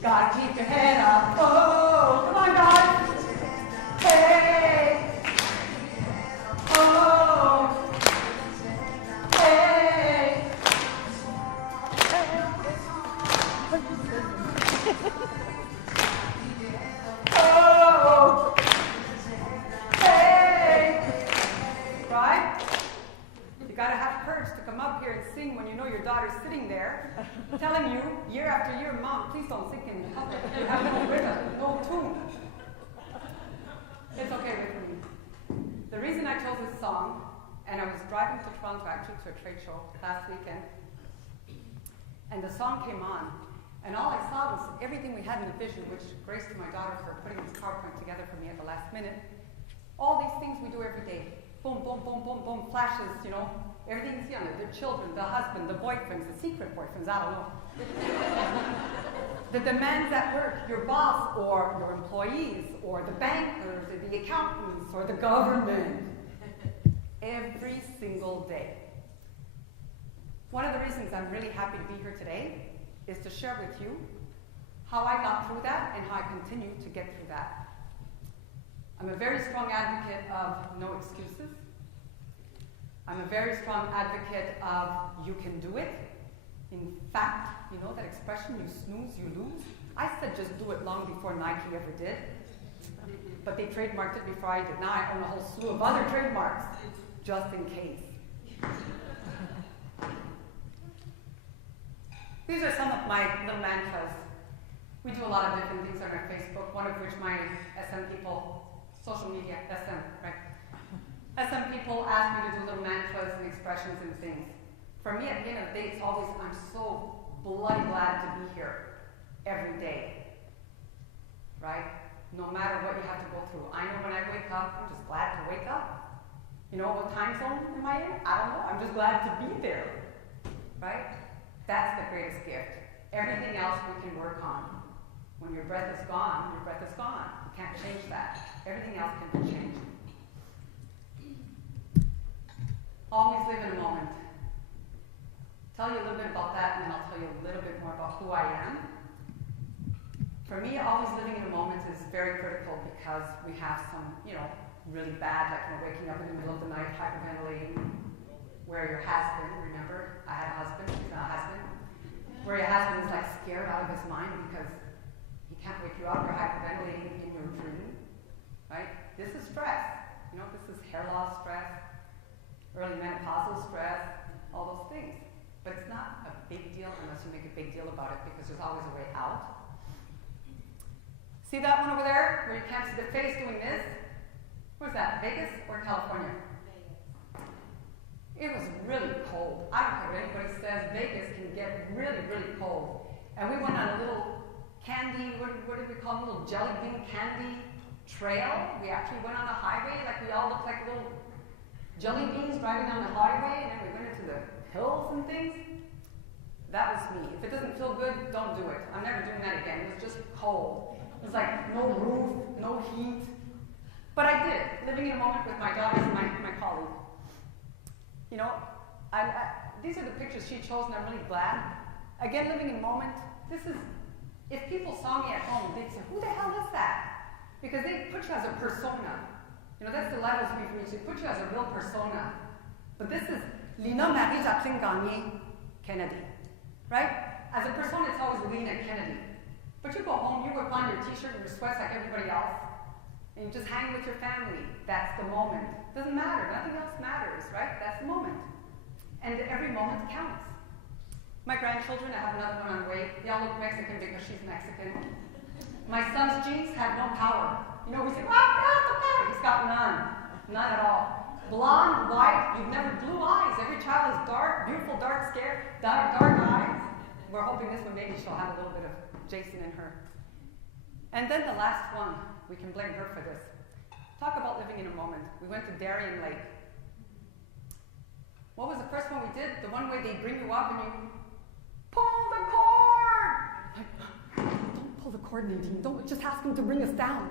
Gotta keep your head up. Oh, come on, guys. Hey. Oh. Hey. Oh. Hey. Right? You gotta have courage to come up here and sing when you know your daughter's sitting there telling you year after year, Mom, please don't sing in public. You have no rhythm, no tune. It's okay with me. The reason I chose this song, and I was driving to Toronto actually to a trade show last weekend, and the song came on, and all I saw was everything we had in the vision, which grace to my daughter for putting this PowerPoint together for me at the last minute. All these things we do every day. Boom, boom, boom, boom, boom, flashes, you know. Everything you see on it, the children, the husband, the boyfriends, the secret boyfriends, I don't know. The demands at work, your boss or your employees or the bankers or the accountants or the government. Every single day. One of the reasons I'm really happy to be here today is to share with you how I got through that and how I continue to get through that. I'm a very strong advocate of no excuses. I'm a very strong advocate of you can do it. In fact, you know that expression, you snooze, you lose? I said just do it long before Nike ever did. But they trademarked it before I did. Now I own a whole slew of other trademarks, just in case. These are some of my little mantras. We do a lot of different things on our Facebook, one of which my SM people, social media, SM, right? SM people ask me to do little mantras and expressions and things. For me, at the end of the day, it's always, I'm so bloody glad to be here every day, right? No matter what you have to go through. I know when I wake up, I'm just glad to wake up. You know, what time zone am I in? I don't know. I'm just glad to be there, right? That's the greatest gift. Everything else we can work on. When your breath is gone, your breath is gone. You can't change that. Everything else can be changed. Always live in a moment. Tell you a little bit about that, and then I'll tell you a little bit more about who I am. For me, always living in a moment is very critical because we have some, you know, really bad, like waking up in the middle of the night, hyperventilating, where your husband, remember, I had a husband, he's not a husband, where your husband is like scared out of his mind because he can't wake you up, you're hyperventilating in your dream, right? This is stress. You know, this is hair loss stress, early menopausal stress, all those things. But it's not a big deal unless you make a big deal about it because there's always a way out. See that one over there where you can't see the face doing this? Where's that, Vegas or California? Vegas. It was really cold. I don't care what anybody says, Vegas can get really, really cold. And we went on a little candy, what did we call it, a little jelly bean candy trail. We actually went on the highway, like we all looked like little jelly beans driving on the highway, and then we went into the hills and things. That was me. If it doesn't feel good, don't do it. I'm never doing that again. It was just cold. It was like no roof, no heat. But I did, living in a moment with my daughters and my colleague. You know, these are the pictures she chose, and I'm really glad. Again, living in a moment. This is, if people saw me at home, they'd say, who the hell is that? Because they put you as a persona. You know, that's the levels we've reached. They put you as a real persona. But this is Lina Kennedy, right? As a persona, it's always Lina Kennedy. But you go home, you work on your t-shirt and your sweats like everybody else, and you just hang with your family. That's the moment. Doesn't matter. Nothing else matters, right? That's the moment. And every moment counts. My grandchildren, I have another one on the way. They all look Mexican because she's Mexican. My son's jeans have no power. You know, we say, well, the power. He's got none. None at all. Blonde, white, you've never blue eyes. Every child is dark, beautiful, dark, scared, dark eyes. We're hoping this one maybe she'll have a little bit of Jason in her. And then the last one, we can blame her for this. Talk about living in a moment. We went to Darien Lake. What was the first one we did? The one where they bring you up and you pull the cord! Like, don't pull the cord, Nadine. Don't just ask him to bring us down.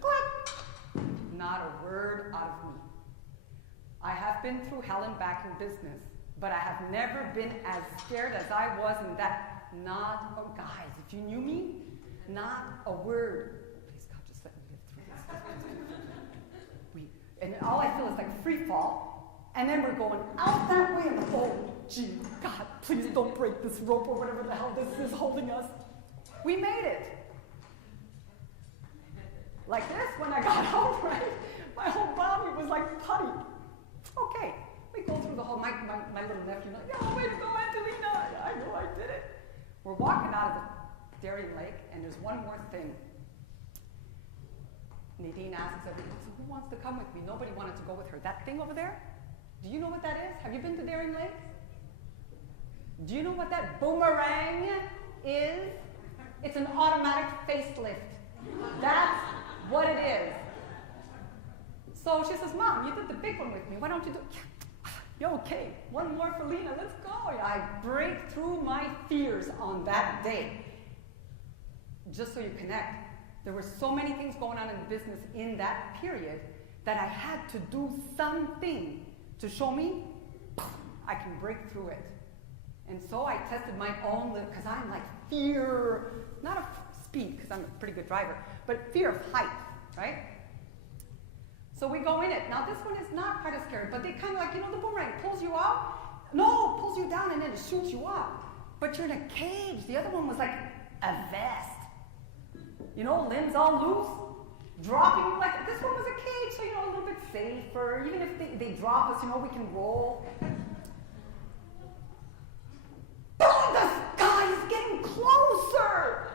Click! Not a word out of me. I have been through hell and back in business, but I have never been as scared as I was in that. Not, oh guys, if you knew me, not a word. Please God, just let me live through this. And all I feel is like free fall, and then we're going out that way, and I'm like, oh, gee, God, please don't break this rope or whatever the hell this is holding us. We made it. Like this, when I got out, right? My whole body was like putty. Okay, we go through the whole, my little nephew, like, yeah, way to go, Angelina. I know I did it. We're walking out of the Darien Lake, and there's one more thing. Nadine asks everyone, so who wants to come with me? Nobody wanted to go with her. That thing over there, do you know what that is? Have you been to Darien Lake? Do you know what that boomerang is? It's an automatic facelift. That's what it is. So she says, Mom, you did the big one with me. Why don't you do it? You're okay. One more for Lina. Let's go. I break through my fears on that day. Just so you connect, there were so many things going on in the business in that period that I had to do something to show me I can break through it. And so I tested my own limit, because I'm like fear, not of speed, because I'm a pretty good driver, but fear of height, right? So we go in it. Now this one is not quite as scary, but they kind of like, you know, the boomerang pulls you out. No, pulls you down and then it shoots you up. But you're in a cage. The other one was like a vest. You know, limbs all loose, dropping you like, this one was a cage, so, you know, a little bit safer. Even if they drop us, you know, we can roll. Oh, the sky is getting closer!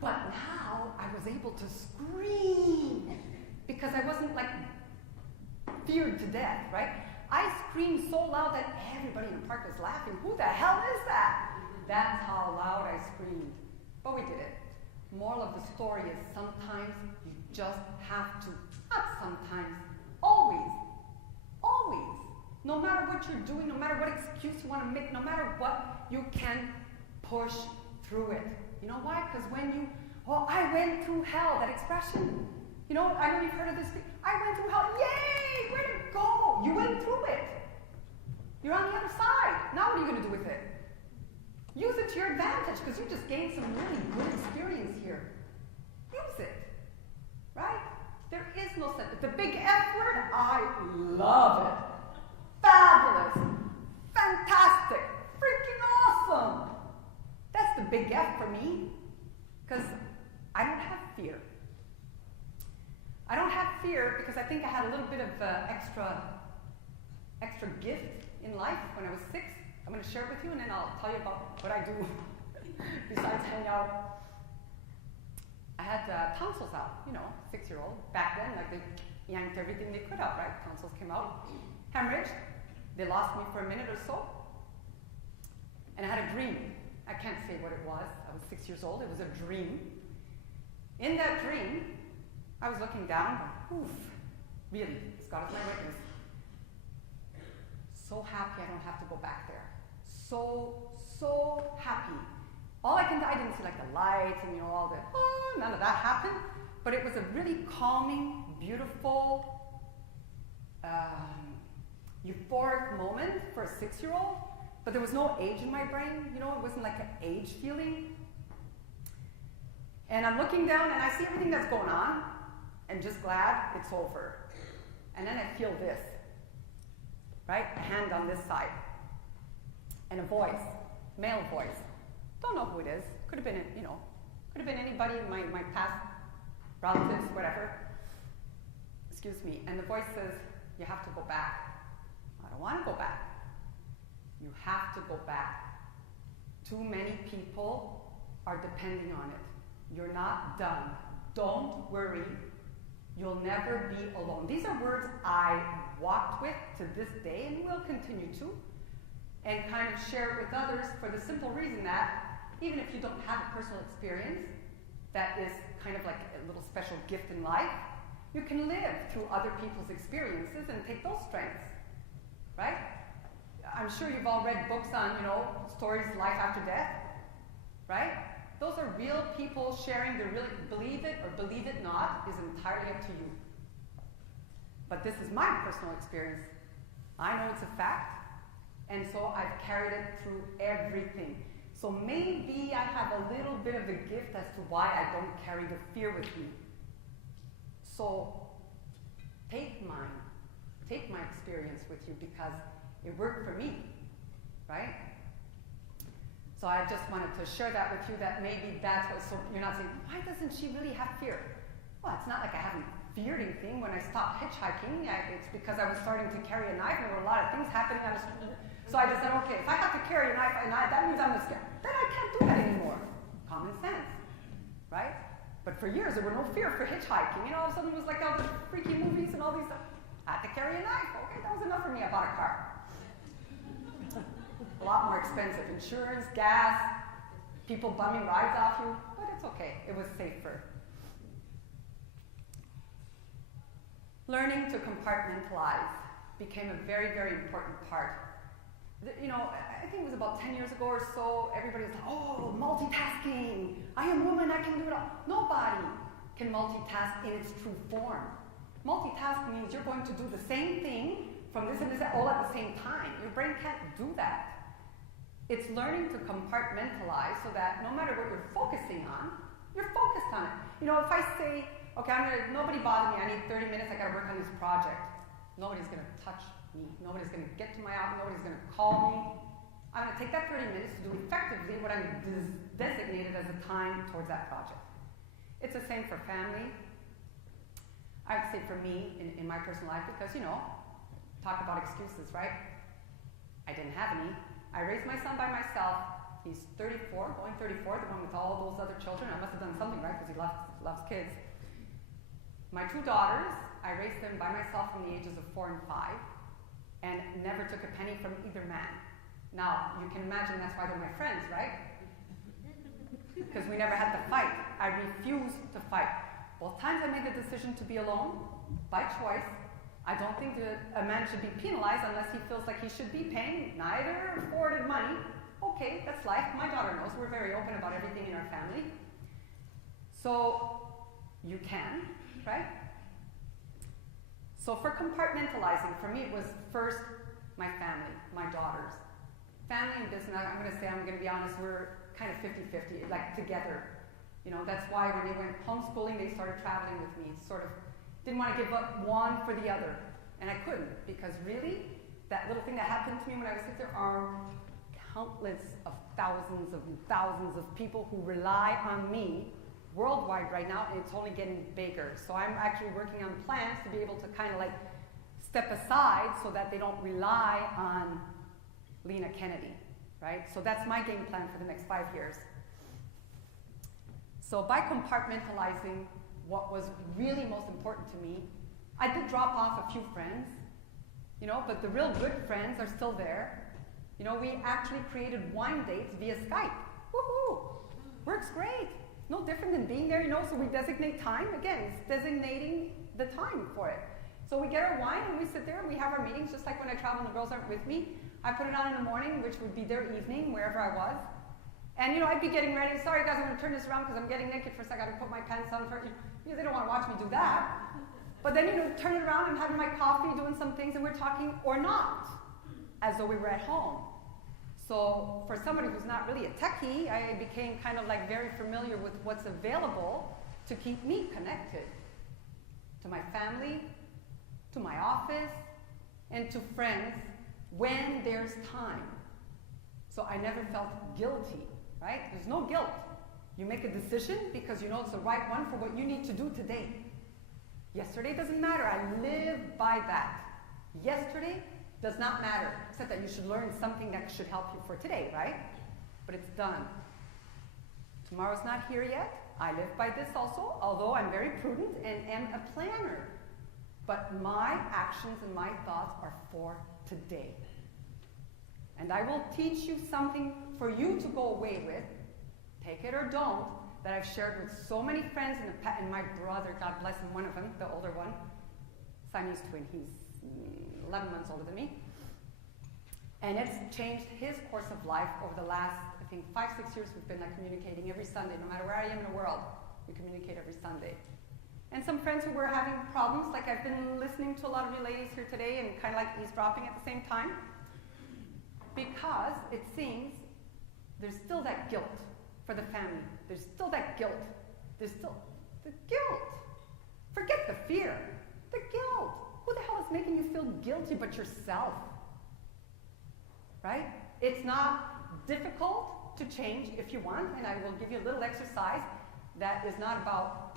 But now I was able to scream because I wasn't like feared to death, right? I screamed so loud that everybody in the park was laughing. Who the hell is that? That's how loud I screamed. But we did it. Moral of the story is sometimes you just have to, not sometimes, always, no matter what you're doing, no matter what excuse you want to make, no matter what, you can push through it. You know why? Because when you, oh, I went through hell, that expression, you know, I know you've heard of this thing. I went through hell, yay, where to go? You went through it. You're on the other side. Now what are you going to do with it? Use it to your advantage, because you just gained some really good experience here. Use it, right? There is no such, the big F word, I love it. Fabulous, fantastic, freaking awesome. That's the big F for me, because I don't have fear. I don't have fear because I think I had a little bit of extra gift in life when I was 6. I'm going to share it with you, and then I'll tell you about what I do besides hang out. I had tonsils out, you know, 6-year-old. Back then, like, they yanked everything they could out, right? Tonsils came out. Hemorrhage. They lost me for a minute or so. And I had a dream. I can't say what it was. I was 6 years old. It was a dream. In that dream, I was looking down, oof, really, God is my witness. So happy I don't have to go back there. So happy. I didn't see like the lights and, you know, all the, oh, none of that happened. But it was a really calming, beautiful, euphoric moment for a 6-year-old. But there was no age in my brain, you know, it wasn't like an age feeling. And I'm looking down and I see everything that's going on and just glad it's over. And then I feel this, right? A hand on this side. And a voice, male voice. Don't know who it is. Could have been, you know, could have been anybody, my past relatives, whatever. Excuse me. And the voice says, you have to go back. I don't want to go back. You have to go back. Too many people are depending on it. You're not done. Don't worry. You'll never be alone. These are words I walked with to this day and will continue to, and kind of share it with others for the simple reason that even if you don't have a personal experience, that is kind of like a little special gift in life, you can live through other people's experiences and take those strengths, right? I'm sure you've all read books on, stories, life after death, right? Those are real people sharing their really, believe it or believe it not is entirely up to you. But this is my personal experience. I know it's a fact, and so I've carried it through everything. So maybe I have a little bit of a gift as to why I don't carry the fear with me. So take mine, take my experience with you because it worked for me, right? So I just wanted to share that with you, that maybe that's what, so you're not saying, why doesn't she really have fear? Well, it's not like I haven't feared anything when I stopped hitchhiking. It's because I was starting to carry a knife and there were a lot of things happening on the street. So I just said, okay, if I have to carry a knife, that means I'm scared. Then I can't do that anymore. Common sense, right? But for years, there were no fear for hitchhiking. All of a sudden, it was like all these freaky movies and all these stuff. I had to carry a knife. Okay, that was enough for me. I bought a car. A lot more expensive. Insurance, gas, people bumming rides off you. But it's okay. It was safer. Learning to compartmentalize became a very, very important part. I think it was about 10 years ago or so, everybody was like, oh, multitasking. I am a woman, I can do it all. Nobody can multitask in its true form. Multitask means you're going to do the same thing from this and this all at the same time. Your brain can't do that. It's learning to compartmentalize so that no matter what you're focusing on, you're focused on it. If I say, okay, nobody bother me, I need 30 minutes, I gotta work on this project. Nobody's gonna touch me. Nobody's gonna get to my office, nobody's gonna call me. I'm gonna take that 30 minutes to do effectively what I'm designated as a time towards that project. It's the same for family. I'd say for me, in my personal life, because, talk about excuses, right? I didn't have any. I raised my son by myself. He's 34, going 34, the one with all those other children. I must have done something right because he loves kids. My two daughters, I raised them by myself from the ages of 4 and 5 and never took a penny from either man. Now, you can imagine that's why they're my friends, right? Because we never had to fight. I refused to fight. Both times I made the decision to be alone, by choice. I don't think that a man should be penalized unless he feels like he should be paying. Neither afforded money. Okay, that's life. My daughter knows. We're very open about everything in our family. So, you can, right? So for compartmentalizing, for me it was first my family, my daughters. Family and business, I'm going to be honest, we're kind of 50-50, like together. That's why when they went homeschooling, they started traveling with me. Sort of didn't want to give up one for the other. And I couldn't, because really, that little thing that happened to me when I was sick, there are countless of thousands of people who rely on me worldwide right now, and it's only getting bigger. So I'm actually working on plans to be able to kind of like step aside so that they don't rely on Lina Kennedy, right? So that's my game plan for the next 5 years. So by compartmentalizing what was really most important to me, I did drop off a few friends, but the real good friends are still there. We actually created wine dates via Skype. Woohoo! Works great. No different than being there, so we designate time. Again, it's designating the time for it. So we get our wine and we sit there and we have our meetings, just like when I travel and the girls aren't with me. I put it on in the morning, which would be their evening, wherever I was. And I'd be getting ready. Sorry guys, I'm going to turn this around because I'm getting naked for a second. I got to put my pants on first. Because they don't want to watch me do that. But then, turn it around, I'm having my coffee, doing some things, and we're talking or not, as though we were at home. So for somebody who's not really a techie, I became kind of like very familiar with what's available to keep me connected to my family, to my office, and to friends when there's time. So I never felt guilty, right? There's no guilt. You make a decision because you know it's the right one for what you need to do today. Yesterday doesn't matter. I live by that. Yesterday does not matter, except that you should learn something that should help you for today, right? But it's done. Tomorrow's not here yet. I live by this also, although I'm very prudent and am a planner. But my actions and my thoughts are for today. And I will teach you something for you to go away with, take it or don't, that I've shared with so many friends and my brother, God bless him, one of them, the older one, Siamese twin, he's 11 months older than me. And it's changed his course of life over the last, I think, 5-6 years. We've been like communicating every Sunday, no matter where I am in the world, we communicate every Sunday. And some friends who were having problems, like I've been listening to a lot of you ladies here today and kind of like eavesdropping at the same time, because it seems there's still that guilt for the family. There's still that guilt. There's still the guilt. Forget the fear. The guilt. Who the hell is making you feel guilty but yourself? Right? It's not difficult to change if you want, and I will give you a little exercise that is not about,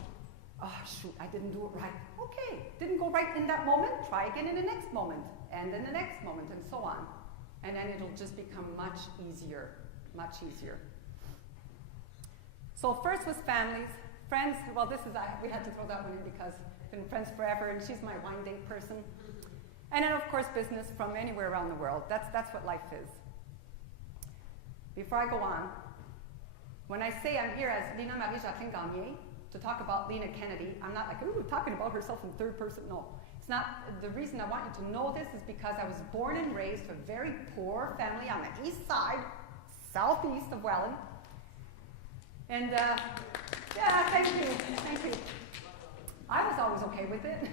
oh shoot, I didn't do it right. Okay, didn't go right in that moment, try again in the next moment, and then the next moment, and so on. And then it'll just become much easier, much easier. So first was families. Friends, well we had to throw that one in because we've been friends forever, and she's my wine date person. And then of course business from anywhere around the world. That's what life is. Before I go on, when I say I'm here as Lina Kennedy to talk about Lina Kennedy, I'm not like, ooh, talking about herself in third person. No, it's not. The reason I want you to know this is because I was born and raised to a very poor family on the east side, southeast of Welland. And yeah, thank you. I was always okay with it.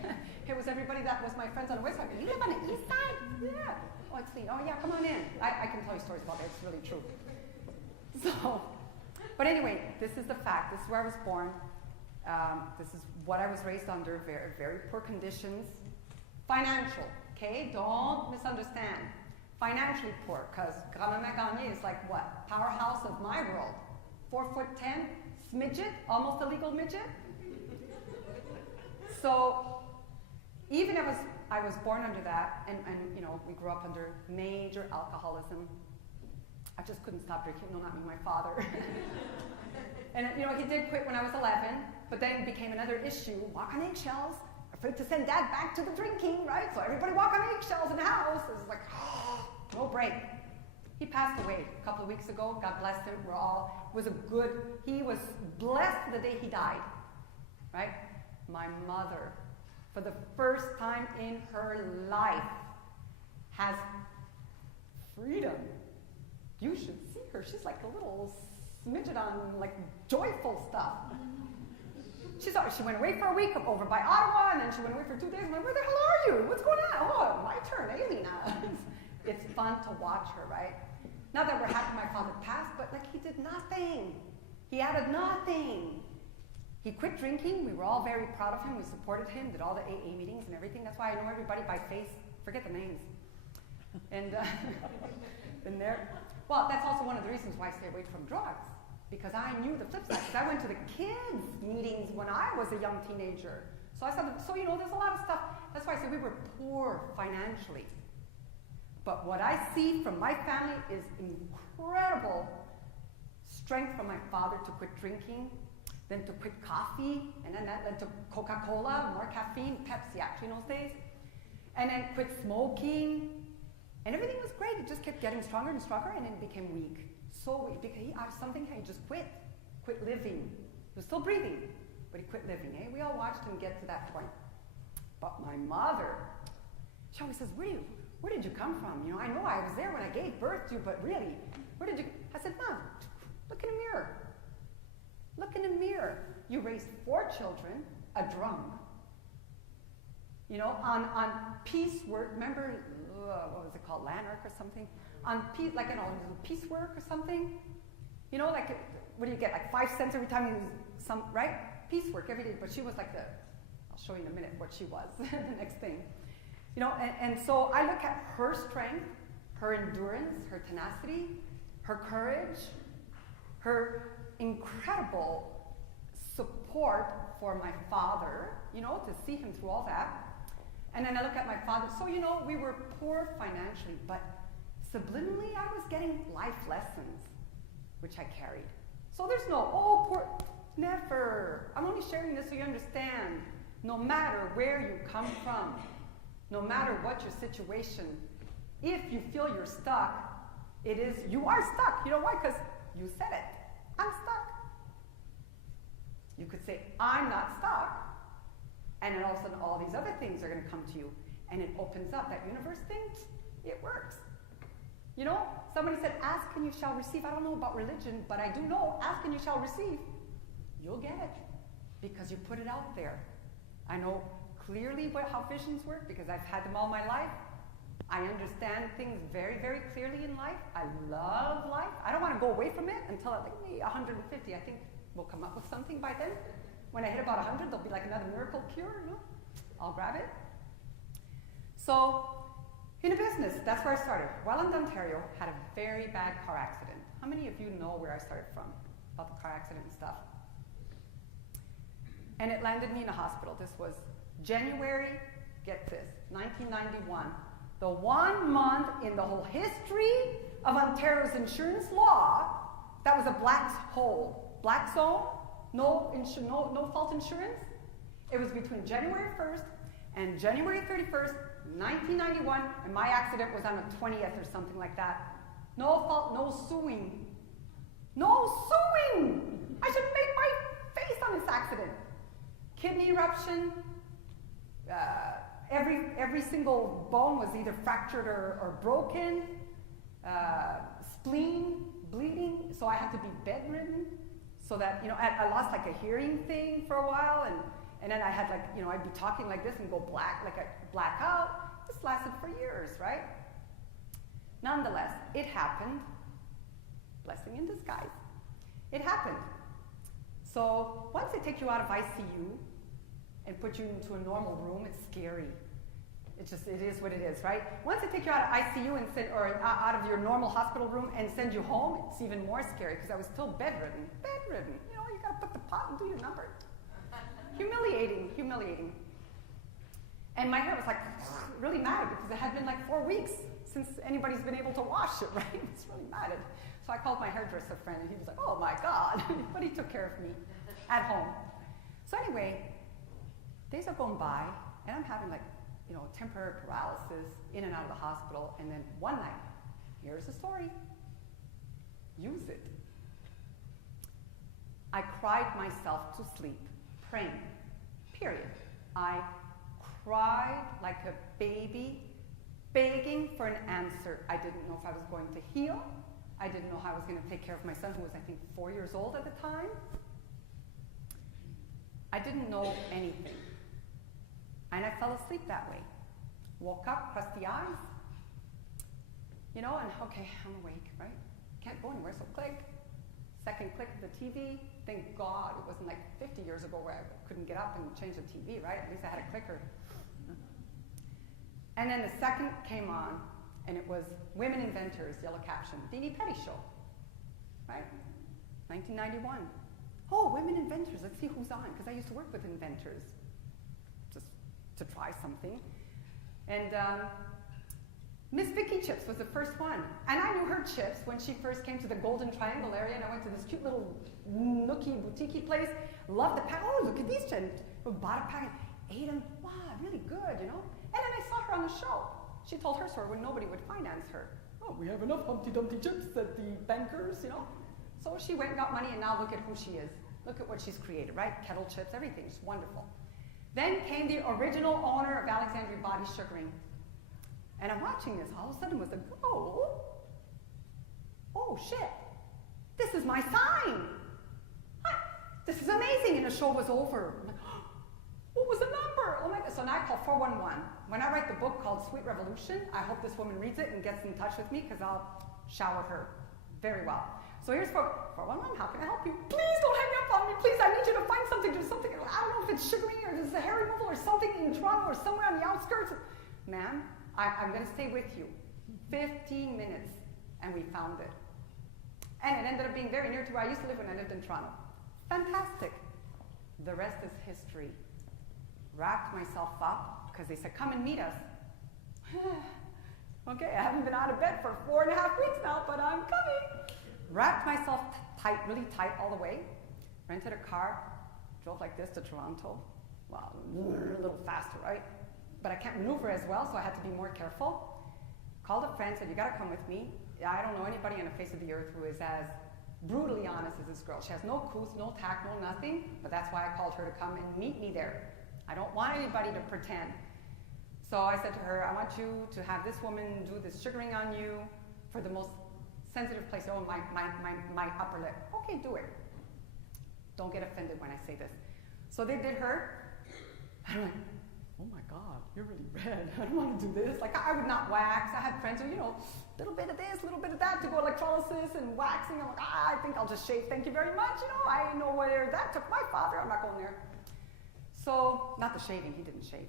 It was everybody that was my friends on the west side. You live on the east side? Yeah. Oh, it's Lina. Oh, yeah, come on in. I can tell you stories about it. It's really true. So, but anyway, this is the fact. This is where I was born. This is what I was raised under, very, very poor conditions. Financial, okay? Don't misunderstand. Financially poor, because Grand-Maman Gagné is like what? Powerhouse of my world. 4'10", midget, almost a legal midget. So, even if I was born under that, and you know, we grew up under major alcoholism. I just couldn't stop drinking. No, not me, my father. And you know, he did quit when I was 11, but then it became another issue. Walk on eggshells, afraid to send dad back to the drinking, right? So everybody walk on eggshells in the house. It was like, oh, no break. He passed away a couple of weeks ago. God bless him. He was blessed the day he died, right? My mother, for the first time in her life, has freedom. You should see her. She's like a little smidget on like joyful stuff. She went away for a week over by Ottawa, and then she went away for 2 days. I'm like, where the hell are you? What's going on? Oh, my turn, Lina. It's fun to watch her, right? Not that we're happy my father passed, but like he did nothing. He added nothing. He quit drinking. We were all very proud of him. We supported him, did all the AA meetings and everything. That's why I know everybody by face. Forget the names. And been there. Well, that's also one of the reasons why I stay away from drugs. Because I knew the flip side. Because I went to the kids' meetings when I was a young teenager. So I said, so you know, there's a lot of stuff. That's why I say we were poor financially. But what I see from my family is incredible strength from my father to quit drinking, then to quit coffee, and then that led to Coca-Cola, more caffeine, Pepsi actually in those days, and then quit smoking, and everything was great. It just kept getting stronger and stronger, and then it became weak. So weak, because he out of something, he just quit living. He was still breathing, but he quit living. Eh? We all watched him get to that point. But my mother, she always says, where did you come from? You know, I know I was there when I gave birth to you, but really, where did you? I said, Mom, look in the mirror. Look in the mirror. You raised 4 children, a drum. You know, on piecework. Remember, what was it called, Lanark or something? On piece, like, you know, piecework or something. You know, like, what do you get? Like 5 cents every time you use some, right? Piecework every day. But she was like I'll show you in a minute what she was. The next thing. You know, and so I look at her strength, her endurance, her tenacity, her courage, her incredible support for my father, you know, to see him through all that. And then I look at my father. So, you know, we were poor financially, but subliminally I was getting life lessons, which I carried. So there's no, oh, poor, never. I'm only sharing this so you understand. No matter where you come from, no matter what your situation, if you feel you're stuck, you are stuck. You know why? Because you said it. I'm stuck. You could say, I'm not stuck. And then all of a sudden, all these other things are going to come to you. And it opens up. That universe thing, it works. You know, somebody said, ask and you shall receive. I don't know about religion, but I do know, ask and you shall receive. You'll get it because you put it out there. I know clearly how visions work because I've had them all my life. I understand things very, very clearly in life. I love life. I don't want to go away from it until at like 150. I think we'll come up with something by then. When I hit about 100, there'll be like another miracle cure, you know? I'll grab it. So, in a business, that's where I started. Welland, Ontario had a very bad car accident. How many of you know where I started from? About the car accident and stuff. And it landed me in a hospital. This was January, get this, 1991. The 1 month in the whole history of Ontario's insurance law that was a black hole. Black zone, no fault insurance. It was between January 1st and January 31st, 1991, and my accident was on the 20th or something like that. No fault, no suing. No suing! I should make my face on this accident. Kidney eruption, every single bone was either fractured or broken, spleen, bleeding, so I had to be bedridden, so that, you know, I lost like a hearing thing for a while, and then I had like, you know, I'd be talking like this and go black, like I black out. This lasted for years, right? Nonetheless, it happened. Blessing in disguise. It happened. So once they take you out of ICU and put you into a normal room, it's scary. It is what it is, right? Once they take you out of ICU and or out of your normal hospital room and send you home, it's even more scary because I was still bedridden. Bedridden. You know, you gotta put the pot and do your number. Humiliating, humiliating. And my hair was like really matted because it had been like 4 weeks since anybody's been able to wash it, right? It's really matted. So I called my hairdresser friend and he was like, oh my God. But he took care of me at home. So anyway, days are going by and I'm having like, you know, temporary paralysis in and out of the hospital. And then one night, here's the story. Use it. I cried myself to sleep, praying, period. I cried like a baby, begging for an answer. I didn't know if I was going to heal. I didn't know how I was going to take care of my son, who was, I think, 4 years old at the time. I didn't know anything. And I fell asleep that way. Woke up, crossed the eyes, you know, and okay, I'm awake, right? Can't go anywhere, so click. Second click of the TV. Thank God it wasn't like 50 years ago where I couldn't get up and change the TV, right? At least I had a clicker. And then the second came on, and it was Women Inventors, yellow caption, Dini Petty show, right? 1991. Oh, Women Inventors, let's see who's on, because I used to work with inventors, just to try something. And Miss Vicky Chips was the first one. And I knew her chips when she first came to the Golden Triangle area, and I went to this cute little nookie, boutique place, loved the pack. Oh, look at these chips. Bought a pack, ate them. Wow, really good, you know? And then I saw her on the show. She told her story when nobody would finance her. Oh, we have enough Humpty Dumpty chips, said the bankers, you know? So she went and got money, and now look at who she is. Look at what she's created, right? Kettle chips, everything, it's wonderful. Then came the original owner of Alexandria Body Sugaring. And I'm watching this, all of a sudden was a, oh shit, this is my sign. This is amazing, and the show was over. I'm like, what was the number? Oh my God, so now I call 411. When I write the book called Sweet Revolution, I hope this woman reads it and gets in touch with me because I'll shower her very well. So here's 411, how can I help you? Please don't hang up on me, please, I need you to find something, do something, I don't know if it's sugaring or it's a hair removal or something in Toronto or somewhere on the outskirts. Ma'am, I'm going to stay with you. 15 minutes, and we found it. And it ended up being very near to where I used to live when I lived in Toronto. Fantastic. The rest is history. Wrapped myself up, because they said, come and meet us. Okay, I haven't been out of bed for 4.5 weeks now, but I'm coming. Wrapped myself tight, really tight all the way. Rented a car, drove like this to Toronto. Well, a little faster, right? But I can't maneuver as well, so I had to be more careful. Called a friend, said, you gotta come with me. I don't know anybody on the face of the earth who is as brutally honest is this girl. She has no couth, no tact, no nothing, but that's why I called her to come and meet me there. I don't want anybody to pretend. So I said to her, I want you to have this woman do this sugaring on you for the most sensitive place. Oh, my upper lip. Okay, do it. Don't get offended when I say this. So they did her. I'm like, oh my God, you're really red. I don't want to do this. Like, I would not wax. I had friends who, a little bit of this, a little bit of that to go electrolysis and waxing. I'm like, I think I'll just shave. Thank you very much. I know where that took my father. I'm not going there. So, not the shaving. He didn't shave.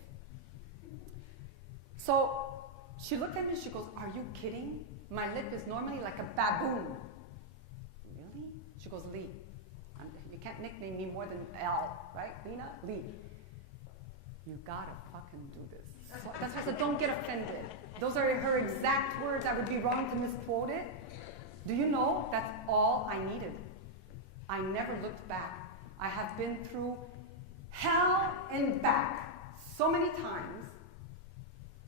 So, she looked at me and she goes, are you kidding? My lip is normally like a baboon. Really? She goes, Lee. You can't nickname me more than L, right? Lina? Lee. You gotta fucking do this. So that's why I said, don't get offended. Those are her exact words. I would be wrong to misquote it. Do you know that's all I needed? I never looked back. I have been through hell and back so many times.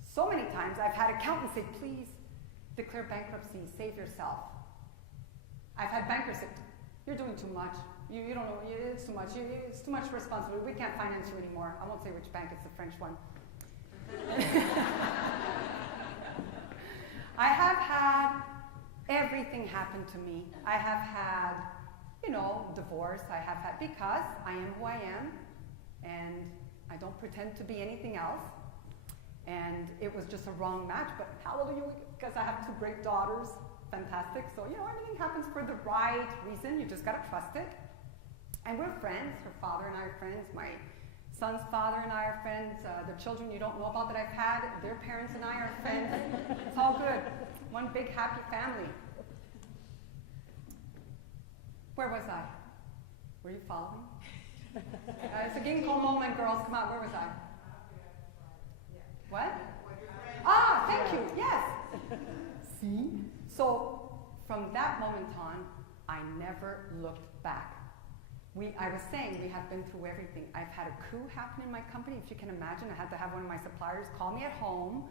So many times I've had accountants say, please declare bankruptcy, save yourself. I've had bankers say, you're doing too much. You don't know, it's too much. It's too much responsibility. We can't finance you anymore. I won't say which bank, it's the French one. I have had everything happen to me. I have had, divorce. I have had, because I am who I am, and I don't pretend to be anything else. And it was just a wrong match, but hallelujah, because I have two great daughters. Fantastic. So, everything happens for the right reason. You just got to trust it. And we're friends. Her father and I are friends. My son's father and I are friends. The children you don't know about that I've had, their parents and I are friends. It's all good. One big happy family. Where was I? Were you following? It's a ginkgo moment, girls. Come on, where was I? What? Ah, thank you. Yes. See? So, from that moment on, I never looked back. I was saying we have been through everything. I've had a coup happen in my company. If you can imagine, I had to have one of my suppliers call me at home.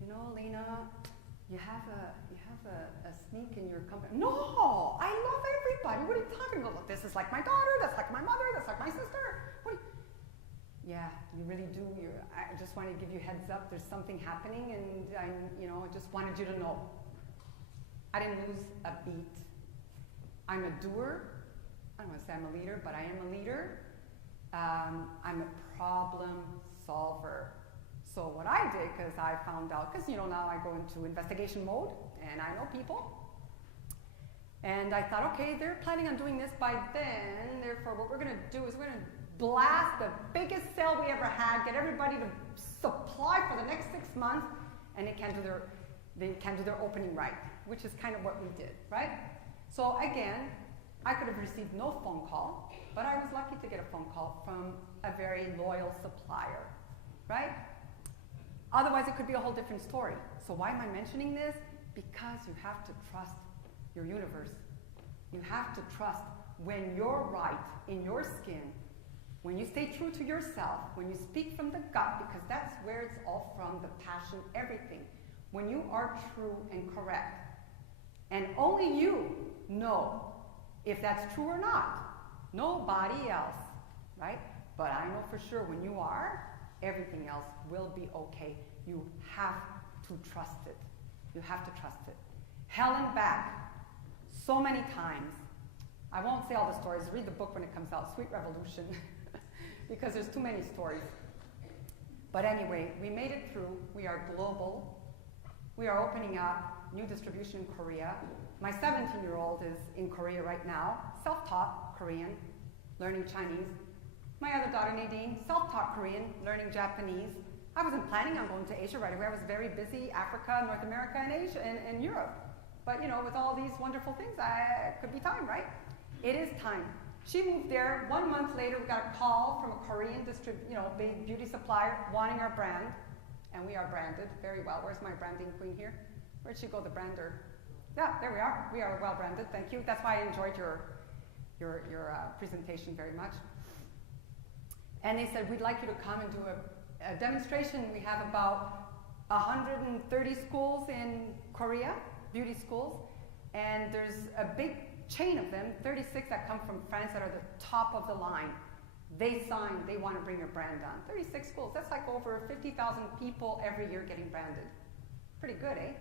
Lina, you have a sneak in your company. No, I love everybody. What are you talking about? This is like my daughter. That's like my mother. That's like my sister. Yeah, you really do. I just wanted to give you a heads up. There's something happening, and I just wanted you to know. I didn't lose a beat. I'm a doer. I don't want to say I'm a leader, but I am a leader. I'm a problem solver. So what I did, because I found out, because now I go into investigation mode, and I know people. And I thought, okay, they're planning on doing this by then. Therefore, what we're going to do is we're going to blast the biggest sale we ever had, get everybody to supply for the next 6 months, and they can't do their opening right, which is kind of what we did, right? So again, I could have received no phone call, but I was lucky to get a phone call from a very loyal supplier, right? Otherwise, it could be a whole different story. So why am I mentioning this? Because you have to trust your universe. You have to trust when you're right in your skin, when you stay true to yourself, when you speak from the gut, because that's where it's all from, the passion, everything. When you are true and correct. And only you know if that's true or not. Nobody else, right? But I know for sure when you are, everything else will be okay. You have to trust it. You have to trust it. Hell and back, so many times. I won't say all the stories. Read the book when it comes out, Sweet Revolution, because there's too many stories. But anyway, we made it through. We are global. We are opening up new distribution in Korea. My 17-year-old is in Korea right now, self-taught Korean, learning Chinese. My other daughter, Nadine, self-taught Korean, learning Japanese. I wasn't planning on going to Asia right away. I was very busy, Africa, North America, and Asia, and Europe. But with all these wonderful things, it could be time, right? It is time. She moved there. 1 month later, we got a call from a Korean big beauty supplier wanting our brand. And we are branded very well. Where's my branding queen here? Where'd she go, the brander? Yeah, there we are. We are well branded, thank you. That's why I enjoyed your presentation very much. And they said, we'd like you to come and do a demonstration. We have about 130 schools in Korea, beauty schools. And there's a big chain of them, 36 that come from France that are the top of the line. They signed, they want to bring your brand on. 36 schools, that's like over 50,000 people every year getting branded. Pretty good, eh?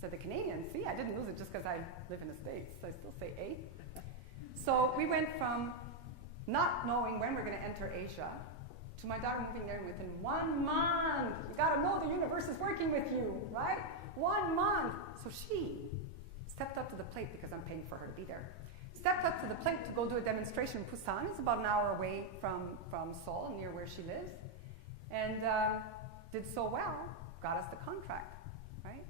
So the Canadians, see, I didn't lose it just because I live in the States, so I still say eh? So we went from not knowing when we're going to enter Asia to my daughter moving there within 1 month. You got to know the universe is working with you, right? 1 month. So she stepped up to the plate because I'm paying for her to be there. Stepped up to the plate to go do a demonstration in Busan. It's about an hour away from Seoul, near where she lives. And did so well, got us the contract, right?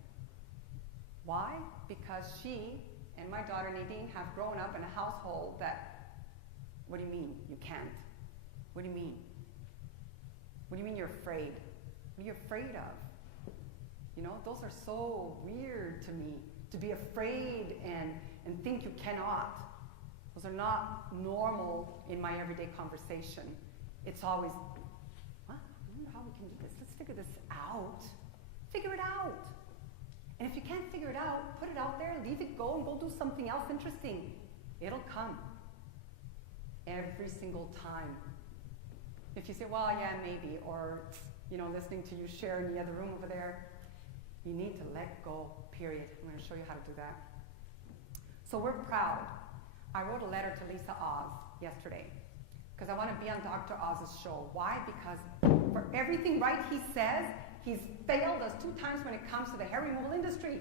Why? Because she and my daughter Nadine have grown up in a household that, what do you mean you can't? What do you mean? What do you mean you're afraid? What are you afraid of? You know, those are so weird to me, to be afraid and think you cannot. Those are not normal in my everyday conversation. It's always, what? I wonder how we can do this. Let's figure this out. Figure it out. And if you can't figure it out, put it out there, leave it go, and go do something else interesting. It'll come. Every single time. If you say, well, yeah, maybe, or, you know, listening to you share in the other room over there, you need to let go, period. I'm going to show you how to do that. So we're proud. I wrote a letter to Lisa Oz yesterday because I want to be on Dr. Oz's show. Why? Because for everything right he says, he's failed us 2 times when it comes to the hair removal industry.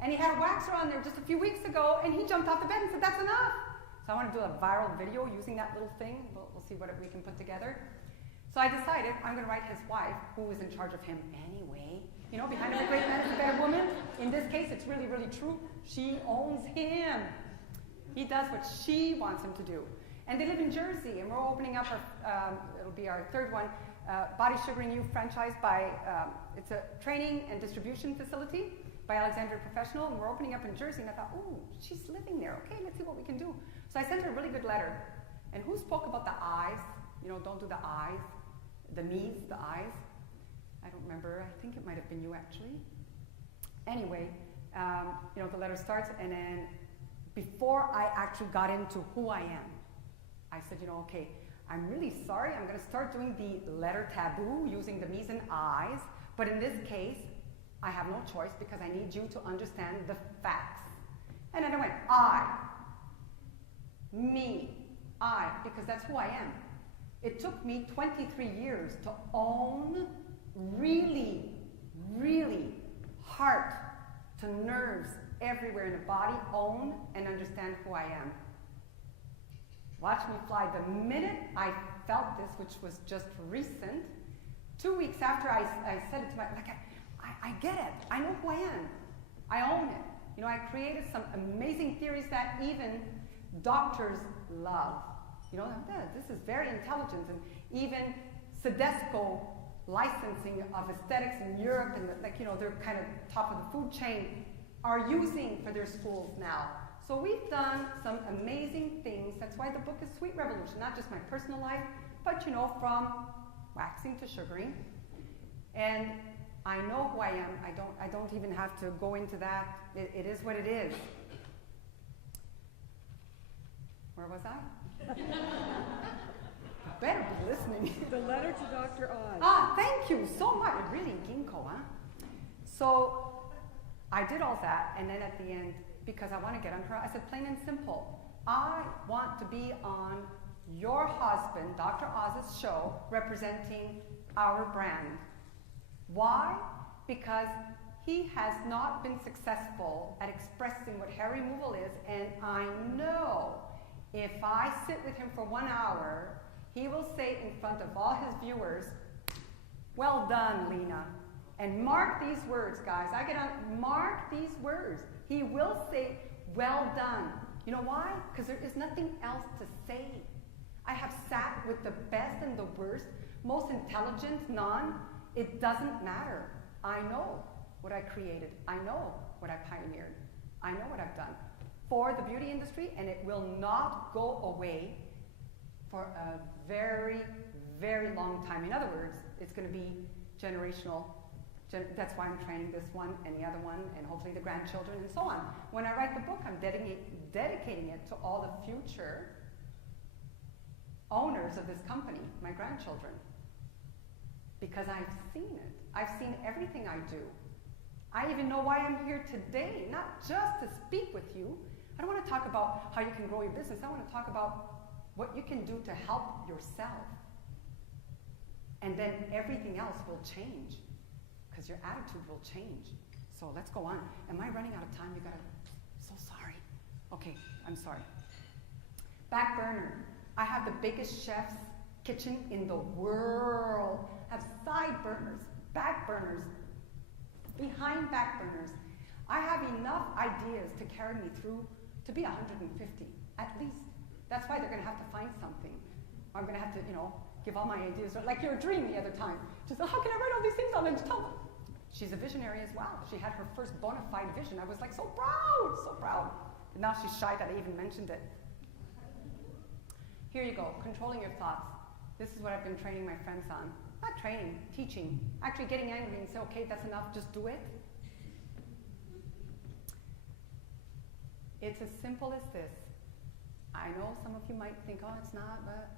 And he had a waxer on there just a few weeks ago, and he jumped off the bed and said, that's enough. So I want to do a viral video using that little thing. We'll see what we can put together. So I decided I'm going to write his wife, who is in charge of him anyway. You know, behind every great man is a better woman. In this case, it's really, really true. She owns him. He does what she wants him to do. And they live in Jersey, and we're opening up our, it'll be our 3rd one, Body Sugaring You franchise by, it's a training and distribution facility by Alexandria Professional, and we're opening up in Jersey, and I thought, ooh, she's living there. Okay, let's see what we can do. So I sent her a really good letter. And who spoke about the eyes? You know, don't do the eyes, the knees, the eyes. I don't remember. I think it might have been you, actually. Anyway, you know, the letter starts, and then before I actually got into who I am, I said, you know, okay, I'm really sorry. I'm going to start doing the letter taboo using the me's and I's. But in this case, I have no choice because I need you to understand the facts. And then I went, I, me, I, because that's who I am. It took me 23 years to own really, really heart to nerves everywhere in the body, own and understand who I am. Watch me fly. The minute I felt this, which was just recent, 2 weeks after I said it to my, like, I get it. I know who I am. I own it. You know, I created some amazing theories that even doctors love. You know, this is very intelligent. And even Sedesco licensing of aesthetics in Europe, and like, you know, they're kind of top of the food chain, are using for their schools now. So we've done some amazing things. That's why the book is Sweet Revolution, not just my personal life, but, you know, from waxing to sugaring. And I know who I am. I don't even have to go into that. It is what it is. Where was I? Better be listening. The letter to Dr. Oz. Ah, thank you so much. Really, ginkgo, huh? So I did all that, and then at the end, because I want to get on her, I said plain and simple, I want to be on your husband, Dr. Oz's show, representing our brand. Why? Because he has not been successful at expressing what hair removal is, and I know if I sit with him for 1 hour, he will say in front of all his viewers, well done, Lina. And mark these words, guys. I get on, mark these words. He will say, well done. You know why? Because there is nothing else to say. I have sat with the best and the worst, most intelligent, none. It doesn't matter. I know what I created. I know what I pioneered. I know what I've done for the beauty industry, and it will not go away for a very, very long time. In other words, it's going to be generational That's why I'm training this one and the other one and hopefully the grandchildren and so on. When I write the book, I'm dedicating it to all the future owners of this company, my grandchildren. Because I've seen it. I've seen everything I do. I even know why I'm here today, not just to speak with you. I don't want to talk about how you can grow your business. I want to talk about what you can do to help yourself. And then everything else will change. Because your attitude will change. So let's go on. Am I running out of time? You gotta, so sorry. Okay, I'm sorry. Back burner. I have the biggest chef's kitchen in the world. I have side burners, back burners, behind back burners. I have enough ideas to carry me through to be 150, at least. That's why they're gonna have to find something. I'm gonna have to, give all my ideas, like your dream the other time. Just, how can I write all these things on and tell them? She's a visionary as well. She had her first bona fide vision. I was like, so proud, so proud. And now she's shy that I even mentioned it. Here you go, controlling your thoughts. This is what I've been training my friends on. Not training, teaching. Actually getting angry and say, okay, that's enough, just do it. It's as simple as this. I know some of you might think, oh, it's not, but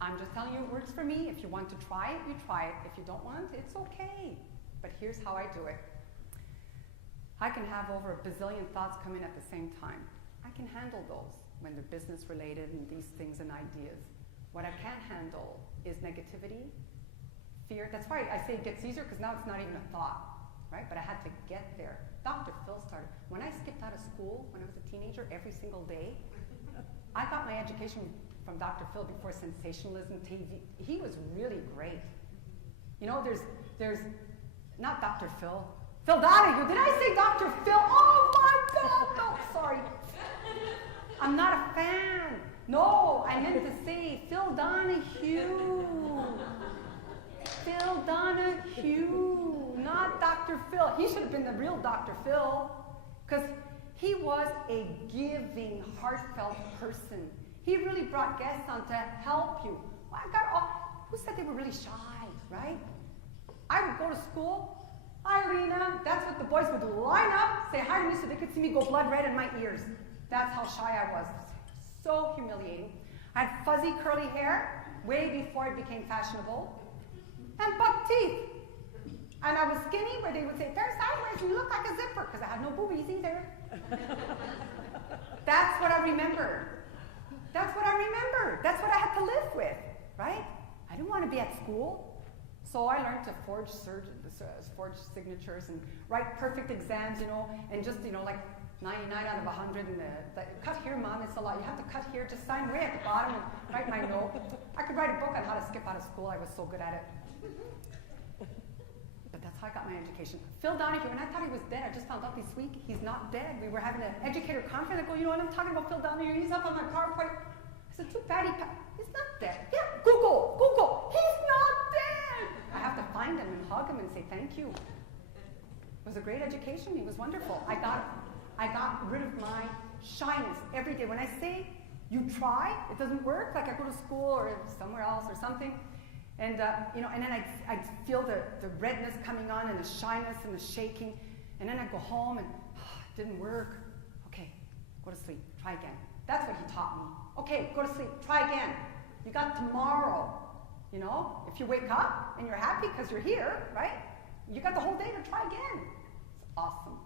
I'm just telling you it works for me. If you want to try it, you try it. If you don't want, it's okay. But here's how I do it. I can have over a bazillion thoughts come in at the same time. I can handle those when they're business related and these things and ideas. What I can't handle is negativity, fear. That's why I say it gets easier, because now it's not even a thought, right? But I had to get there. Dr. Phil started. When I skipped out of school when I was a teenager every single day, I got my education from Dr. Phil before sensationalism, TV. He was really great. There's not Dr. Phil. Phil Donahue. Did I say Dr. Phil? Oh my God, no, sorry. I'm not a fan. No, I meant to say Phil Donahue. Phil Donahue, not Dr. Phil. He should have been the real Dr. Phil, because he was a giving, heartfelt person. He really brought guests on to help you. Who said they were really shy, right? I would go to school. Hi, Lina. That's what the boys would do. Line up, say hi to me so they could see me go blood red in my ears. That's how shy I was. So humiliating. I had fuzzy curly hair way before it became fashionable. And buck teeth. And I was skinny where they would say, turn sideways and you look like a zipper, because I had no boobies either. That's what I remember. That's what I remember. That's what I had to live with, right? I didn't want to be at school. So I learned to forge signatures and write perfect exams, and just, like 99 out of 100. And cut here, Mom, it's a lot. You have to cut here, just sign way at the bottom and write my note. I could write a book on how to skip out of school. I was so good at it. But that's how I got my education. Phil Donahue, and I thought he was dead. I just found out this week he's not dead. We were having an educator conference. I go, what I'm talking about Phil Donahue. He's up on my PowerPoint. I said, too bad he's not dead. Yeah, Google, he's not dead. I have to find him and hug him and say thank you. It was a great education. He was wonderful. I got rid of my shyness every day. When I say you try, it doesn't work. Like I go to school or somewhere else or something, and and then I'd feel the redness coming on and the shyness and the shaking, and then I'd go home and it didn't work. Okay, go to sleep. Try again. That's what he taught me. Okay, go to sleep. Try again. You got tomorrow. If you wake up and you're happy because you're here, right? You got the whole day to try again. It's awesome.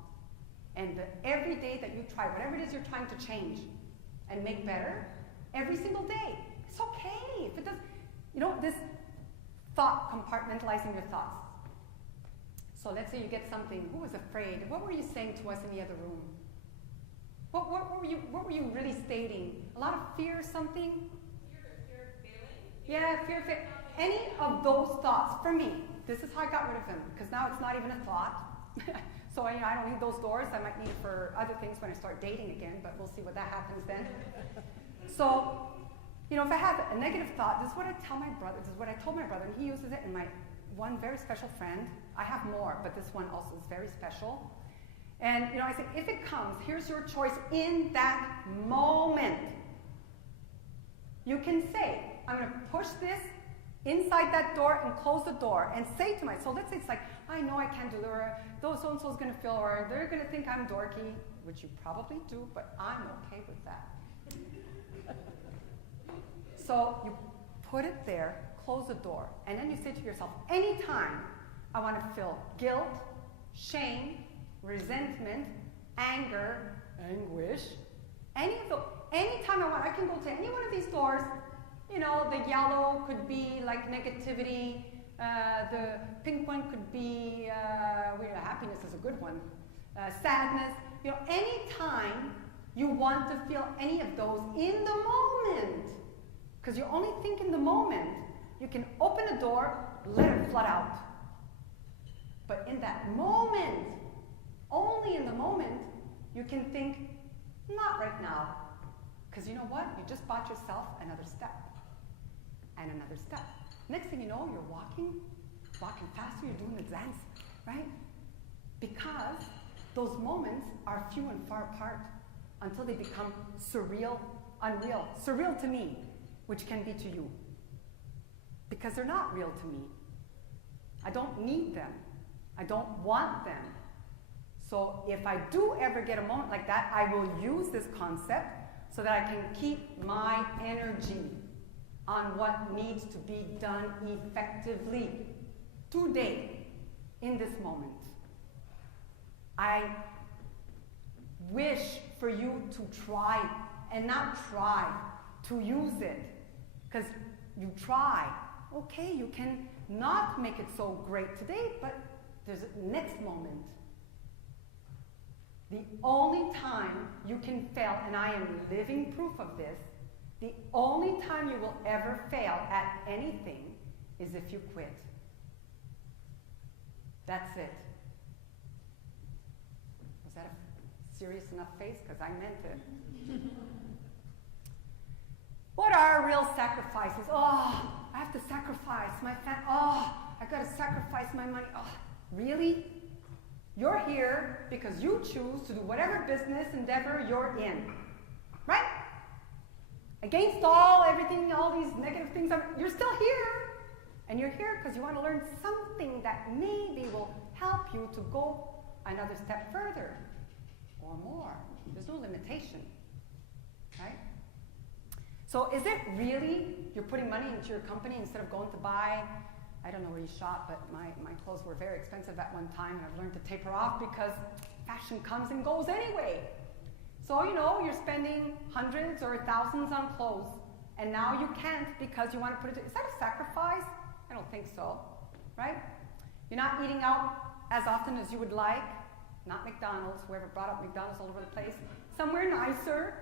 And every day that you try, whatever it is you're trying to change and make better, every single day, it's okay. If it does, this thought, compartmentalizing your thoughts. So let's say you get something. Who was afraid? What were you saying to us in the other room? What were you really stating? A lot of fear, something? Fear of failing? Yeah, fear of failing. Any of those thoughts, for me, this is how I got rid of them, because now it's not even a thought. So I don't need those doors. I might need it for other things when I start dating again, but we'll see what that happens then. So, if I have a negative thought, this is what I tell my brother. This is what I told my brother, and he uses it, and my one very special friend. I have more, but this one also is very special. And I say, if it comes, here's your choice in that moment. You can say, I'm going to push this inside that door and close the door and say to myself, so let's say it's like, I know I can't deliver. Those so-and-so's going to feel, or they're going to think I'm dorky, which you probably do, but I'm okay with that. So you put it there, close the door, and then you say to yourself, anytime I want to feel guilt, shame, resentment, anger, anguish, anytime I can go to any one of these doors. You know, the yellow could be like negativity, the pink one could be, happiness is a good one, sadness. You know, anytime you want to feel any of those in the moment, because you only think in the moment, you can open the door, let it flood out. But in that moment, only in the moment, you can think, not right now. Because you know what? You just bought yourself another step. And another step. Next thing you know, you're walking faster, you're doing the dance, right? Because those moments are few and far apart until they become surreal, unreal. Surreal to me, which can be to you. Because they're not real to me. I don't need them. I don't want them. So if I do ever get a moment like that, I will use this concept so that I can keep my energy on what needs to be done effectively today, in this moment. I wish for you to try, and not try, to use it. Because you try. Okay, you can not make it so great today, but there's a next moment. The only time you can fail, and I am living proof of this, the only time you will ever fail at anything is if you quit. That's it. Was that a serious enough face? Because I meant it. What are real sacrifices? Oh, I have to sacrifice my family. Oh, I got to sacrifice my money. Oh, really? You're here because you choose to do whatever business endeavor you're in. Right? Against everything, all these negative things, you're still here. And you're here because you want to learn something that maybe will help you to go another step further or more. There's no limitation, right? So is it really you're putting money into your company instead of going to buy, I don't know where you shop, but my clothes were very expensive at one time, and I've learned to taper off because fashion comes and goes anyway. So, you know, you're spending hundreds or thousands on clothes, and now you can't because you want to put it. Is that a sacrifice? I don't think so, right? You're not eating out as often as you would like. Not McDonald's, whoever brought up McDonald's all over the place. Somewhere nicer.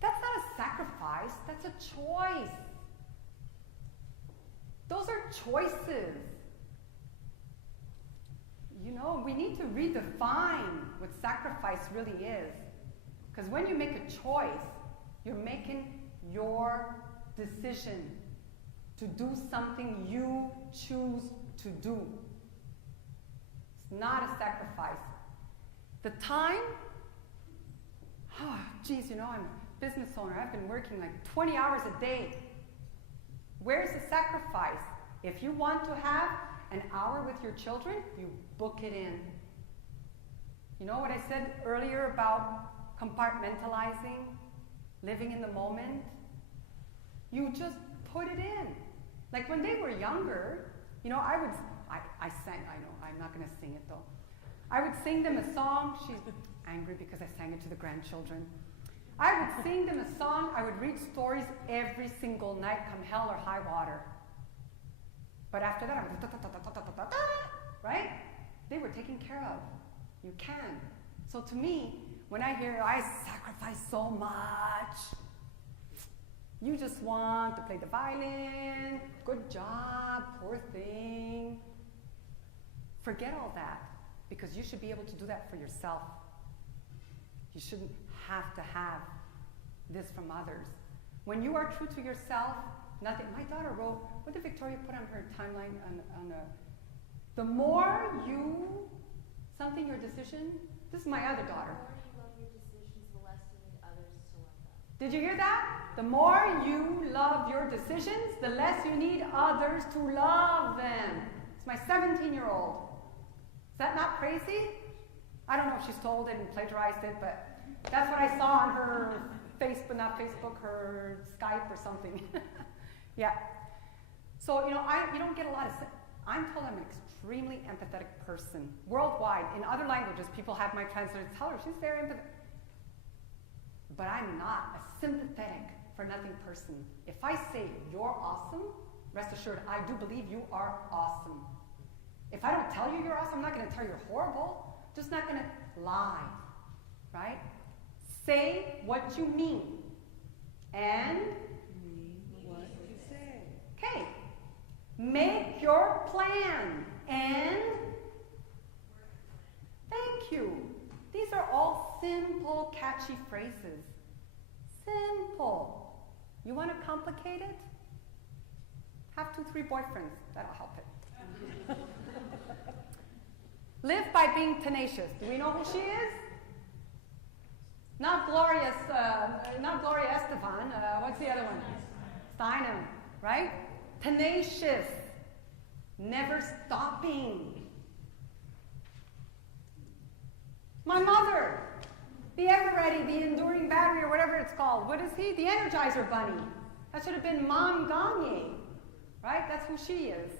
That's not a sacrifice, that's a choice. Those are choices. You know, we need to redefine what sacrifice really is. Because when you make a choice, you're making your decision to do something you choose to do. It's not a sacrifice. The time, oh, geez, you know, I'm a business owner. I've been working like 20 hours a day. Where's the sacrifice? If you want to have an hour with your children, you book it in. You know what I said earlier about compartmentalizing, living in the moment? You just put it in. Like when they were younger, you know, I sang, I know, I'm not going to sing it though. I would sing them a song. She's angry because I sang it to the grandchildren. I would sing them a song. I would read stories every single night, come hell or high water. But after that, I would da-da-da-da-da-da-da-da, right? They were taken care of. You can. So to me, when I hear, I sacrifice so much, you just want to play the violin, good job, poor thing. Forget all that, because you should be able to do that for yourself. You shouldn't have to have this from others. When you are true to yourself, nothing. My daughter wrote, what did Victoria put on her timeline? The more you, your decision, this is my other daughter. The more you love your decisions, the less you need others to love them. Did you hear that? The more you love your decisions, the less you need others to love them. It's my 17-year-old. Is that not crazy? I don't know if she's told it and plagiarized it, but that's what I saw on her Facebook, not Facebook, her Skype or something. Yeah. So, you don't get a lot of... I'm told I'm an extremely empathetic person. Worldwide, in other languages, people have my translator tell her she's very empathetic. But I'm not a sympathetic for nothing person. If I say you're awesome, rest assured, I do believe you are awesome. If I don't tell you you're awesome, I'm not going to tell you you're horrible. Just not going to lie, right? Say what you mean. And Mean what you say. okay. Make your plan. And thank you. These are all simple, catchy phrases. Simple. You want to complicate it? Have 2, 3 boyfriends. That'll help it. Live by being tenacious. Do we know who she is? Not Gloria Estefan. What's the other one? Steinem, right? Tenacious. Never stopping. My mother. The ever-ready, the enduring battery, or whatever it's called. What is he? The Energizer Bunny. That should have been Mom Gagne. Right? That's who she is.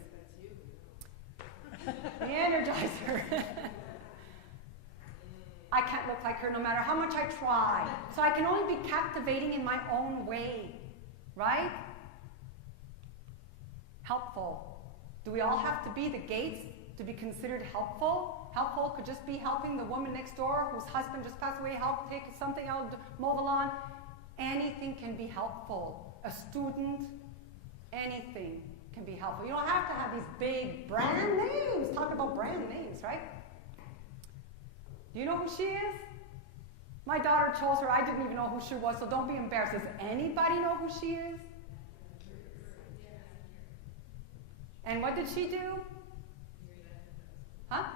The Energizer. I can't look like her no matter how much I try. So I can only be captivating in my own way. Right? Helpful. Do we all have to be the Gates to be considered helpful? Helpful could just be helping the woman next door whose husband just passed away, help take something out, mow the lawn. Anything can be helpful. A student, anything can be helpful. You don't have to have these big brand names. Talk about brand names, right? Do you know who she is? My daughter chose her. I didn't even know who she was, so don't be embarrassed. Does anybody know who she is? And what did she do? Huh?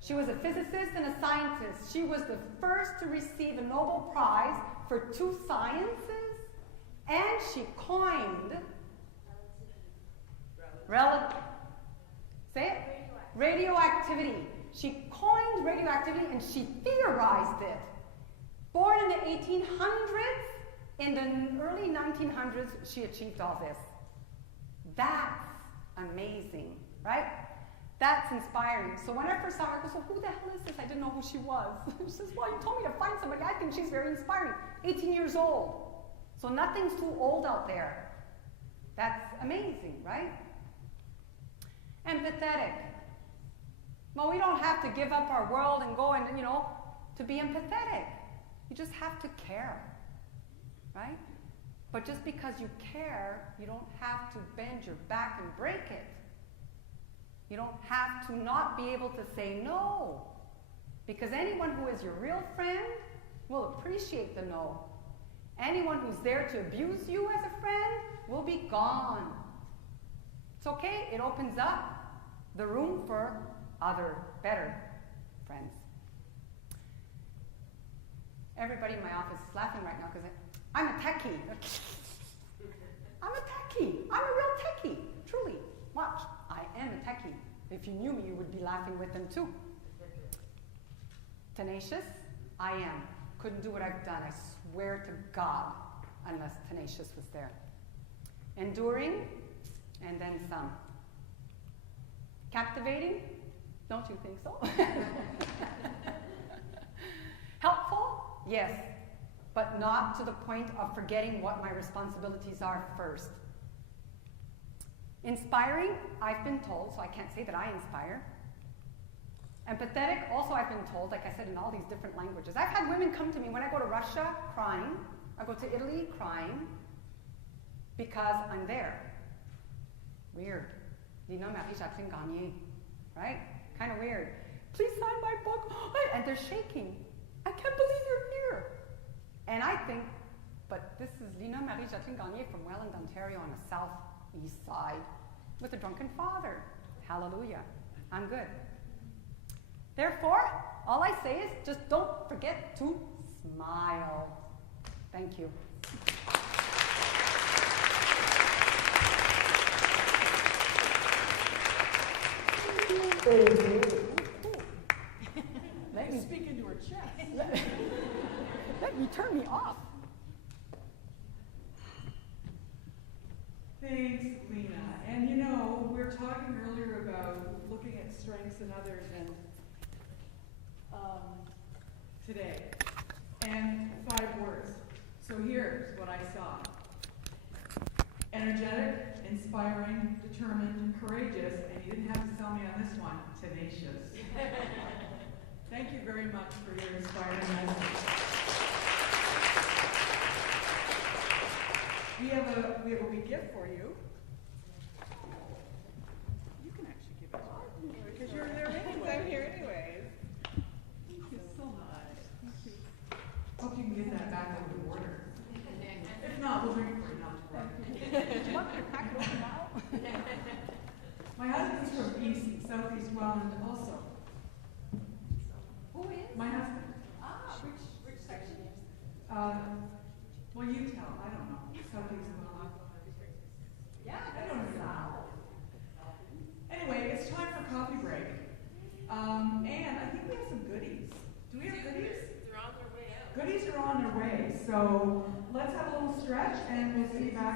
She was a physicist and a scientist. She was the first to receive a Nobel Prize for 2 sciences, and she coined radioactivity. She coined radioactivity and she theorized it. Born in the 1800s, in the early 1900s, she achieved all this. That's amazing, right? That's inspiring. So when I first saw her, I go, so who the hell is this? I didn't know who she was. She says, well, you told me to find somebody. I think she's very inspiring. 18 years old. So nothing's too old out there. That's amazing, right? Empathetic. Well, we don't have to give up our world and go and, to be empathetic. You just have to care, right? But just because you care, you don't have to bend your back and break it. You don't have to not be able to say no. Because anyone who is your real friend will appreciate the no. Anyone who's there to abuse you as a friend will be gone. It's okay. It opens up the room for other, better friends. Everybody in my office is laughing right now because I'm a techie. I'm a techie. I'm a real techie. Truly. Watch. I am a techie. If you knew me, you would be laughing with them too. Tenacious? I am. Couldn't do what I've done. I swear to God, unless tenacious was there. Enduring, and then some. Captivating? Don't you think so? Helpful? Yes. But not to the point of forgetting what my responsibilities are first. Inspiring, I've been told, so I can't say that I inspire. Empathetic, also I've been told, like I said, in all these different languages. I've had women come to me when I go to Russia crying, I go to Italy crying, because I'm there. Weird. Lina Kennedy, right? Kind of weird. Please sign my book. And they're shaking. I can't believe you're here. And I think, but this is Lina Kennedy from Welland, Ontario on the southeast side with a drunken father. Hallelujah. I'm good. Therefore, all I say is just don't forget to smile. Thank you. Let me speak into her chest. Let me turn me off. Thanks, Lina. And you know, we were talking earlier about looking at strengths in others and today. And 5 words. So here's what I saw. Energetic, inspiring, determined, courageous, and you didn't have to sell me on this one, tenacious. Thank you very much for your inspiring message. We have a wee gift for you. You can actually give it to me because you're there anyways. I'm here anyways. Thank you so much. Thank you. Hope you can get that back over the border. If not, we'll drink it for you now. Do you want me to pack it open now? My husband's from Southeast Welland also. Who is? My husband. Which section? Well, you tell. I don't know. Southeast Welland. Yeah, I don't know. Anyway, it's time for coffee break. And I think we have some goodies. Do we have goodies? They're on their way out. Goodies are on their way. So let's have a little stretch and we'll see you back.